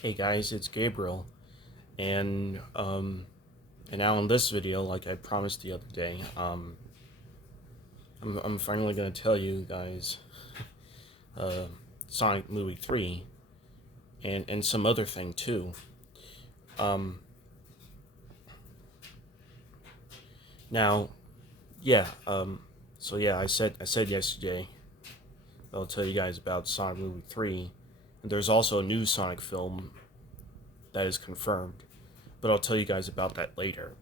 Hey guys, it's Gabriel, and now in this video, like I promised the other day, I'm finally gonna tell you guys, uh, Sonic Movie 3, and some other thing too. Um, now, yeah, so yeah, I said yesterday I'll tell you guys about Sonic Movie 3, and there's also a new Sonic film that is confirmed, but I'll tell you guys about that later.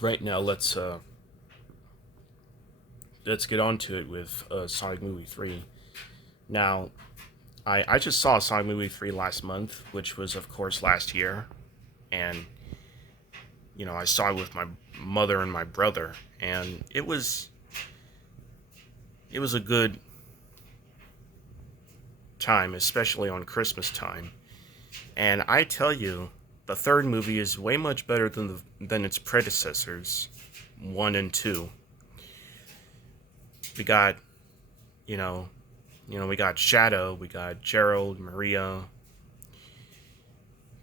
Right now, let's get on to it with Sonic Movie 3. Now, I just saw Sonic Movie 3 last month, which was, of course, last year. And, I saw it with my mother and my brother. And it was a good time, especially on Christmas time. And I tell you, the third movie is way much better than its predecessors, 1 and 2. We got, you know, we got Shadow, we got Gerald, Maria,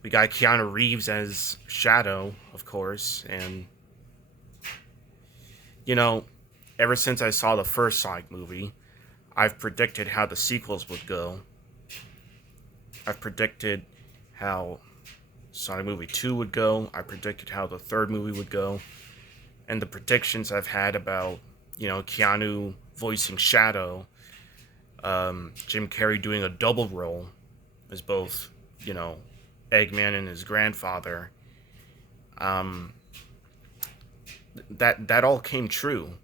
we got Keanu Reeves as Shadow, of course, and you know, ever since I saw the first Sonic movie, I've predicted how the sequels would go. I've predicted how Sonic Movie 2 would go. I predicted how the third movie would go. And the predictions I've had about, Keanu voicing Shadow, Jim Carrey doing a double role as both, Eggman and his grandfather, um, that all came true.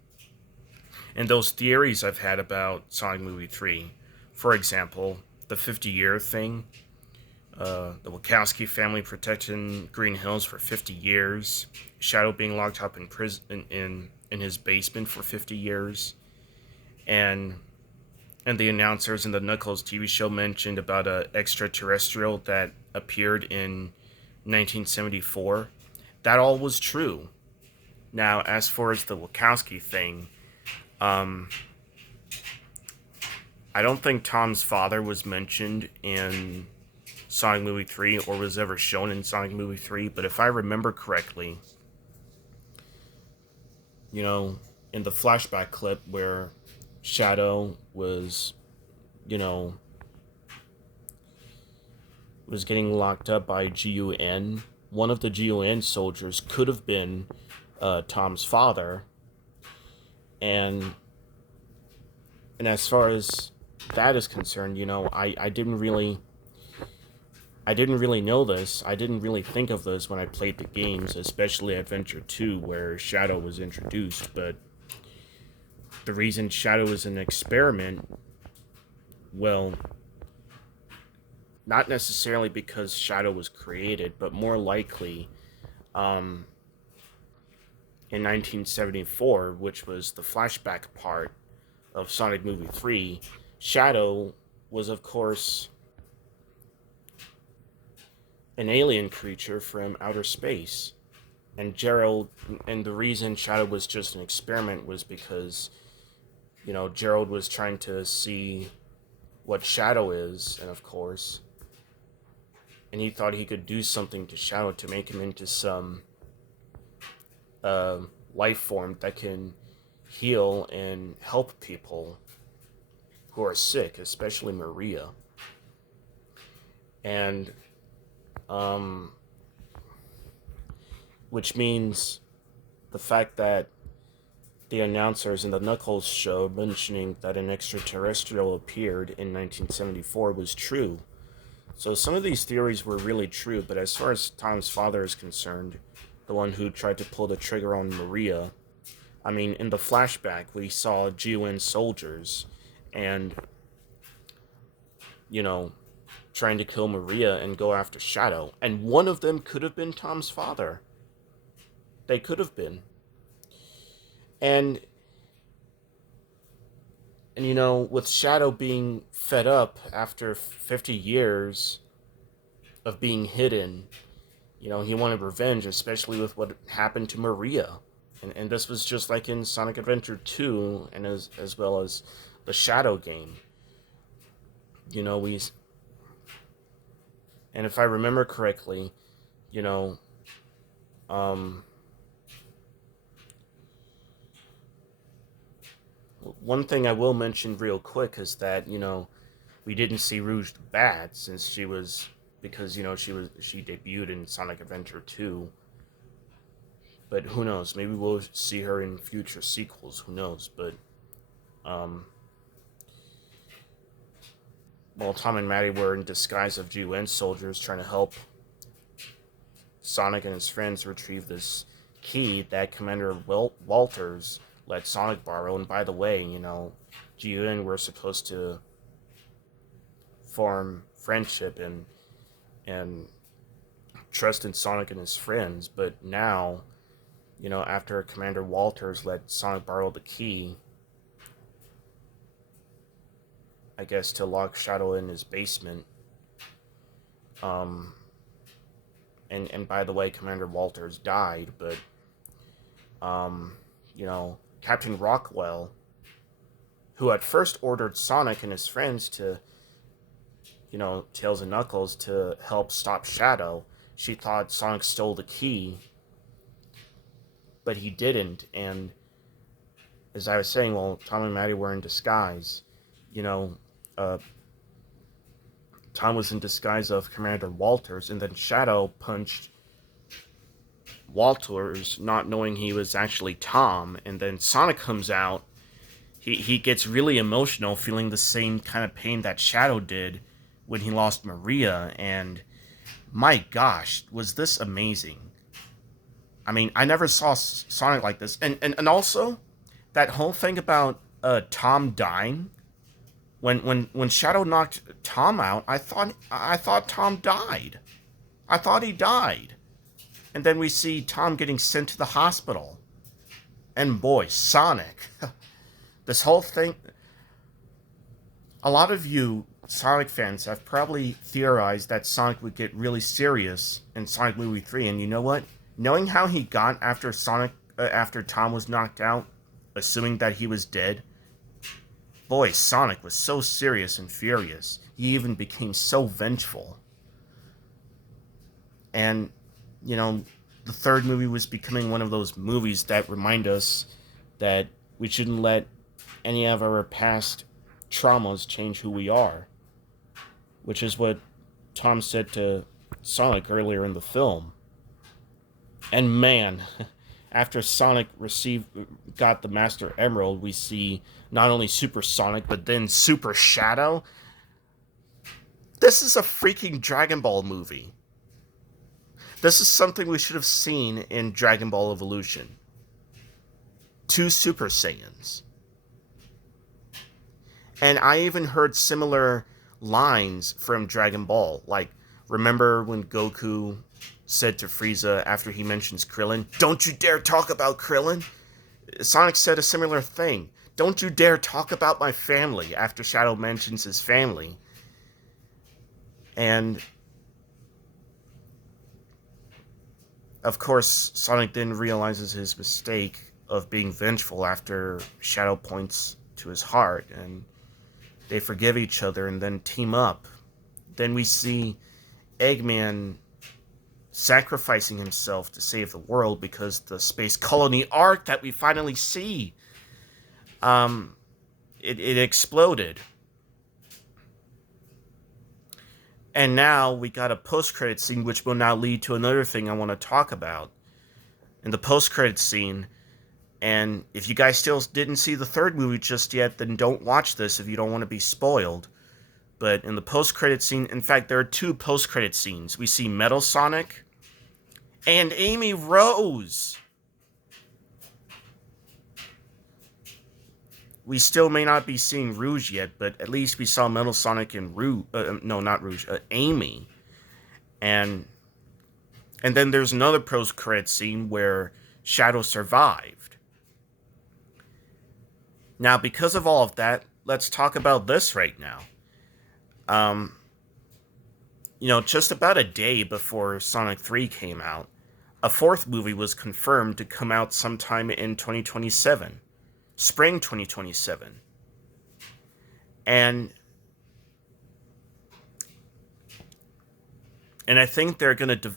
And those theories I've had about Sonic Movie 3, for example, the 50-year thing, the Wachowski family protecting Green Hills for 50 years, Shadow being locked up in prison in his basement for 50 years, and the announcers in the Knuckles TV show mentioned about a extraterrestrial that appeared in 1974. That all was true. Now, as far as the Wachowski thing, um, I don't think Tom's father was mentioned in Sonic Movie 3 or was ever shown in Sonic Movie 3, but if I remember correctly, you know, in the flashback clip where Shadow you know, was getting locked up by GUN, one of the GUN soldiers could have been Tom's father, and as far as that is concerned, I didn't really know this. I didn't really think of this when I played the games, especially Adventure 2, where Shadow was introduced. But the reason Shadow is an experiment, well, not necessarily because Shadow was created, but more likely um, in 1974, which was the flashback part of Sonic Movie 3, Shadow was, of course, an alien creature from outer space. And Gerald, and the reason Shadow was just an experiment was because, Gerald was trying to see what Shadow is, and of course, and he thought he could do something to Shadow to make him into some uh, life form that can heal and help people who are sick, especially Maria. And, um, which means the fact that the announcers in the Knuckles show mentioning that an extraterrestrial appeared in 1974 was true. So some of these theories were really true, but as far as Tom's father is concerned, the one who tried to pull the trigger on Maria, I mean, in the flashback, we saw GUN soldiers and, you know, trying to kill Maria and go after Shadow. And one of them could have been Tom's father. They could have been. And with Shadow being fed up after 50 years of being hidden, he wanted revenge, especially with what happened to Maria. And this was just like in Sonic Adventure 2, and as well as the Shadow game. You know, we And if I remember correctly, you know, um, one thing I will mention real quick is that, we didn't see Rouge the Bat since because, she debuted in Sonic Adventure 2. But who knows? Maybe we'll see her in future sequels. Who knows? But, um, while Tom and Maddie were in disguise of UN soldiers trying to help Sonic and his friends retrieve this key that Commander Walters let Sonic borrow. And by the way, GUN were supposed to form friendship and trust in Sonic and his friends, but now, after Commander Walters let Sonic borrow the key, I guess to lock Shadow in his basement, and by the way, Commander Walters died, but, Captain Rockwell, who at first ordered Sonic and his friends to, Tails and Knuckles to help stop Shadow, she thought Sonic stole the key, but he didn't, and as I was saying, while Tom and Maddie were in disguise, Tom was in disguise of Commander Walters, and then Shadow punched Walters, not knowing he was actually Tom, and then Sonic comes out. He gets really emotional, feeling the same kind of pain that Shadow did when he lost Maria, and my gosh, was this amazing. I mean, I never saw Sonic like this. And also, that whole thing about Tom dying, when Shadow knocked Tom out, I thought Tom died. I thought he died. And then we see Tom getting sent to the hospital. And boy, Sonic. This whole thing... A lot of you Sonic fans have probably theorized that Sonic would get really serious in Sonic Movie 3, and you know what? Knowing how he got after after Tom was knocked out, assuming that he was dead, boy, Sonic was so serious and furious. He even became so vengeful. And, the third movie was becoming one of those movies that remind us that we shouldn't let any of our past traumas change who we are, which is what Tom said to Sonic earlier in the film. And man, after Sonic got the Master Emerald, we see not only Super Sonic, but then Super Shadow. This is a freaking Dragon Ball movie. This is something we should have seen in Dragon Ball Evolution. 2 Super Saiyans. And I even heard similar lines from Dragon Ball. Like, remember when Goku said to Frieza after he mentions Krillin, "Don't you dare talk about Krillin"? Sonic said a similar thing. "Don't you dare talk about my family," after Shadow mentions his family. And of course, Sonic then realizes his mistake of being vengeful after Shadow points to his heart, and they forgive each other and then team up. Then we see Eggman sacrificing himself to save the world because the space colony arc that we finally see, it exploded. And now we got a post-credit scene, which will now lead to another thing I want to talk about. In the post-credit scene, and if you guys still didn't see the third movie just yet, then don't watch this if you don't want to be spoiled. But in the post-credit scene, in fact, there are 2 post-credit scenes. We see Metal Sonic and Amy Rose. We still may not be seeing Rouge yet, but at least we saw Metal Sonic and Amy. And then there's another post-credit scene where Shadow survived. Now, because of all of that, let's talk about this right now. Just about a day before Sonic 3 came out, a 4th movie was confirmed to come out sometime in 2027. Spring 2027. And And I think they're going to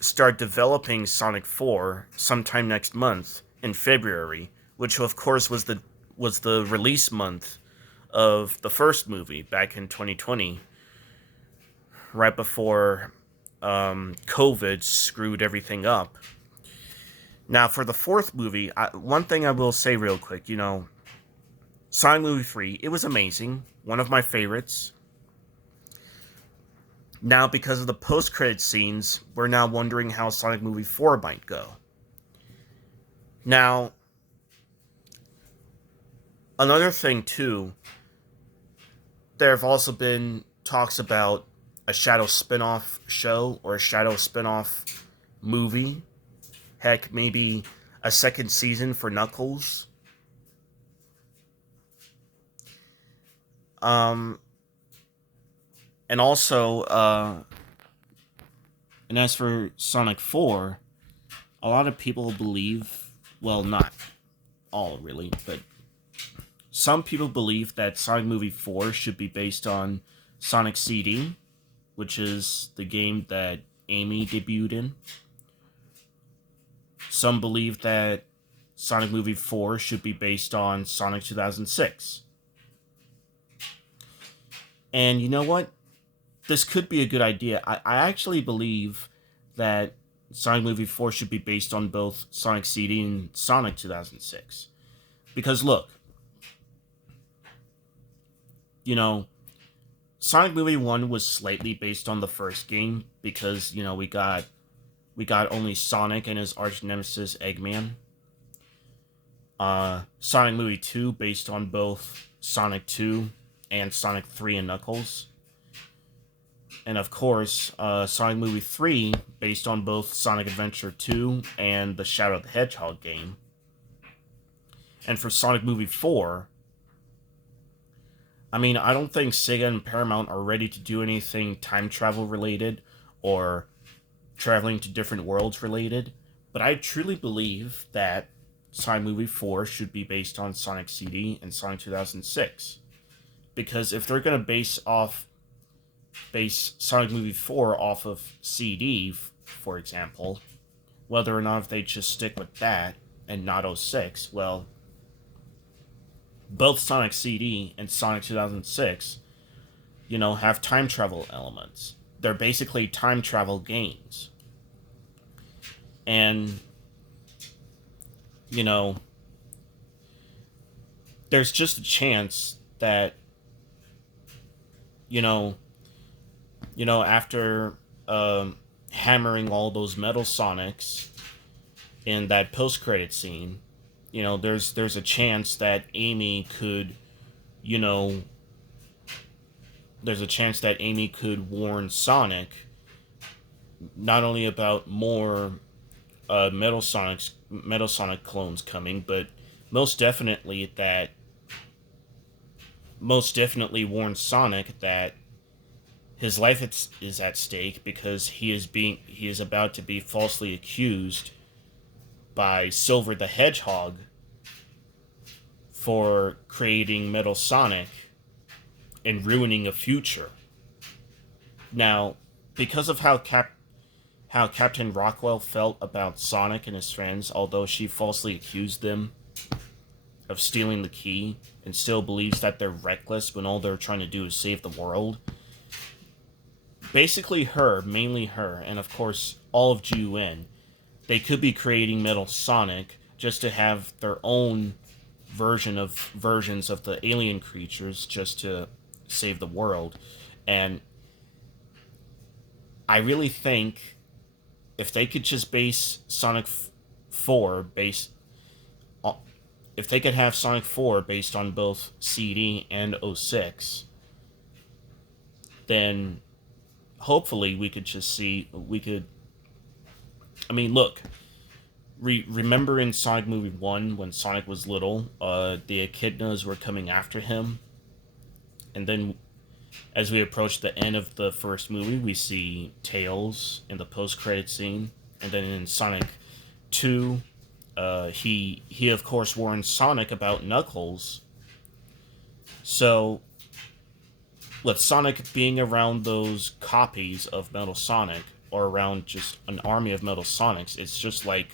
start developing Sonic 4 sometime next month in February, which of course was the release month of the first movie back in 2020, right before COVID screwed everything up. Now, for the fourth movie, one thing I will say real quick, Sonic Movie 3, it was amazing. One of my favorites. Now, because of the post-credit scenes, we're now wondering how Sonic Movie 4 might go. Now, another thing, too, there have also been talks about a Shadow spin-off show or a Shadow spin-off movie. Heck, maybe a second season for Knuckles. And also, and as for Sonic 4, a lot of people believe, well, not all really, but some people believe that Sonic Movie 4 should be based on Sonic CD, which is the game that Amy debuted in. Some believe that Sonic Movie 4 should be based on Sonic 2006. And you know what? This could be a good idea. I actually believe that Sonic Movie 4 should be based on both Sonic CD and Sonic 2006. Because look, Sonic Movie 1 was slightly based on the first game because, we got only Sonic and his arch nemesis Eggman. Sonic Movie 2 based on both Sonic 2 and Sonic 3 and Knuckles. And of course, Sonic Movie 3 based on both Sonic Adventure 2 and the Shadow the Hedgehog game. And for Sonic Movie 4, I don't think Sega and Paramount are ready to do anything time travel related or traveling to different worlds related, but I truly believe that Sonic Movie 4 should be based on Sonic CD and Sonic 2006. Because if they're going to base Sonic Movie 4 off of CD, for example, whether or not if they just stick with that and not 06, well, both Sonic CD and Sonic 2006, have time travel elements. They're basically time travel games. And, there's just a chance that, after hammering all those Metal Sonics in that post-credit scene, there's a chance that Amy could, warn Sonic not only about more Metal Sonic clones coming, but most definitely warn Sonic that his life is at stake because he is about to be falsely accused by Silver the Hedgehog for creating Metal Sonic and ruining a future. Now, because of how Captain Rockwell felt about Sonic and his friends, although she falsely accused them of stealing the key and still believes that they're reckless when all they're trying to do is save the world, basically mainly her, and of course all of GUN, they could be creating Metal Sonic just to have their own versions of the alien creatures just to save the world. And I really think if they could just base Sonic 4 if they could have Sonic 4 based on both CD and 06, then hopefully we could look, remember in Sonic Movie 1 when Sonic was little, the echidnas were coming after him, and then as we approach the end of the first movie, we see Tails in the post-credit scene, and then in Sonic 2, he of course warns Sonic about Knuckles. So with Sonic being around those copies of Metal Sonic, or around just an army of Metal Sonics, it's just like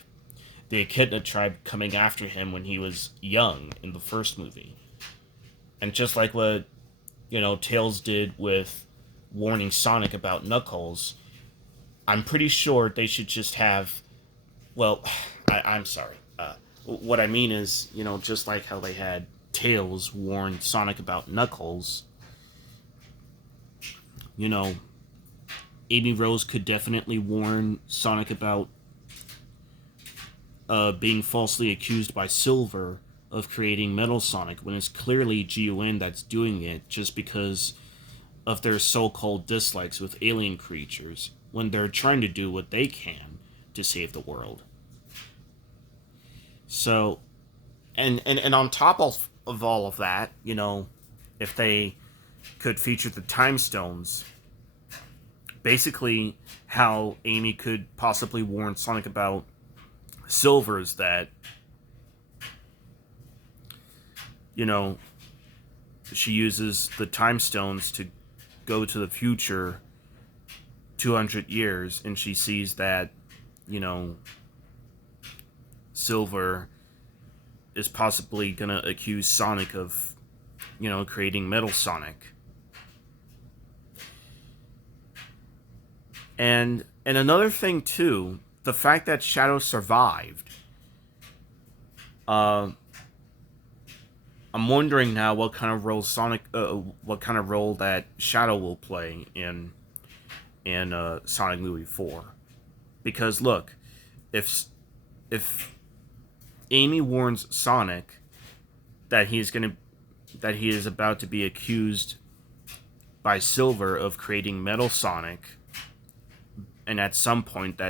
the Echidna tribe coming after him when he was young in the first movie. And just like what, Tails did with warning Sonic about Knuckles, I'm pretty sure they should just have. Well, I'm sorry. What I mean is, just like how they had Tails warn Sonic about Knuckles, you know, Amy Rose could definitely warn Sonic about being falsely accused by Silver of creating Metal Sonic when it's clearly GUN that's doing it just because of their so-called dislikes with alien creatures when they're trying to do what they can to save the world. So, and on top of all of that, if they could feature the Time Stones, basically how Amy could possibly warn Sonic about Silver is that, she uses the Time Stones to go to the future 200 years, and she sees that, Silver is possibly gonna accuse Sonic of, creating Metal Sonic. And another thing too, the fact that Shadow survived. I'm wondering now what kind of role that Shadow will play in Sonic Movie 4. Because look, if Amy warns Sonic that he is about to be accused by Silver of creating Metal Sonic, and at some point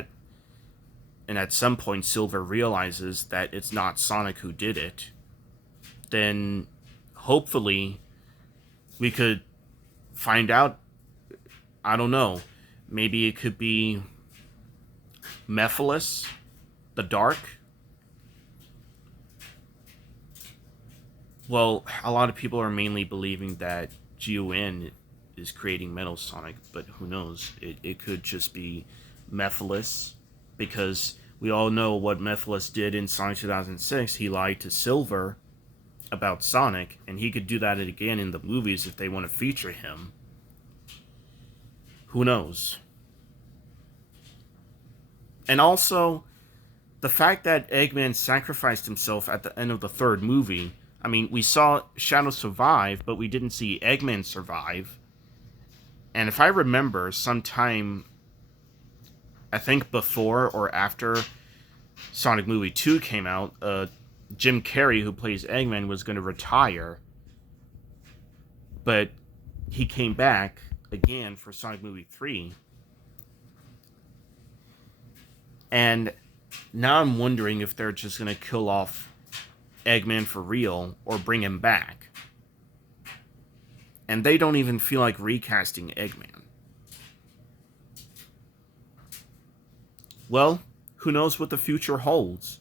Silver realizes that it's not Sonic who did it, then hopefully we could find out. I don't know, maybe it could be Mephiles the Dark. Well, a lot of people are mainly believing that GUN is creating Metal Sonic, but who knows? It could just be Mephiles, because we all know what Mephiles did in Sonic 2006. He lied to Silver about Sonic, and he could do that again in the movies if they want to feature him. Who knows? And also, the fact that Eggman sacrificed himself at the end of the third movie. I mean, we saw Shadow survive, but we didn't see Eggman survive. And if I remember, sometime, I think before or after Sonic Movie 2 came out, Jim Carrey, who plays Eggman, was going to retire. But he came back again for Sonic Movie 3. And now I'm wondering if they're just going to kill off Eggman for real or bring him back. And they don't even feel like recasting Eggman. Well, who knows what the future holds.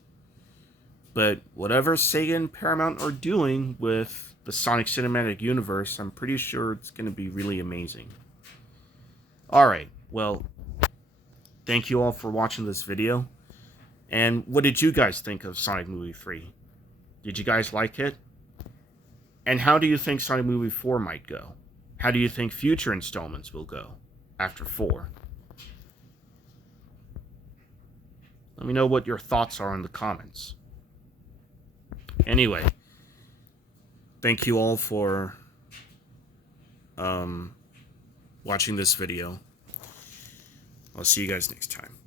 But whatever Sega and Paramount are doing with the Sonic Cinematic Universe, I'm pretty sure it's going to be really amazing. Alright, well, thank you all for watching this video. And what did you guys think of Sonic Movie 3? Did you guys like it? And how do you think Sonic Movie 4 might go? How do you think future installments will go after 4? Let me know what your thoughts are in the comments. Anyway, thank you all for watching this video. I'll see you guys next time.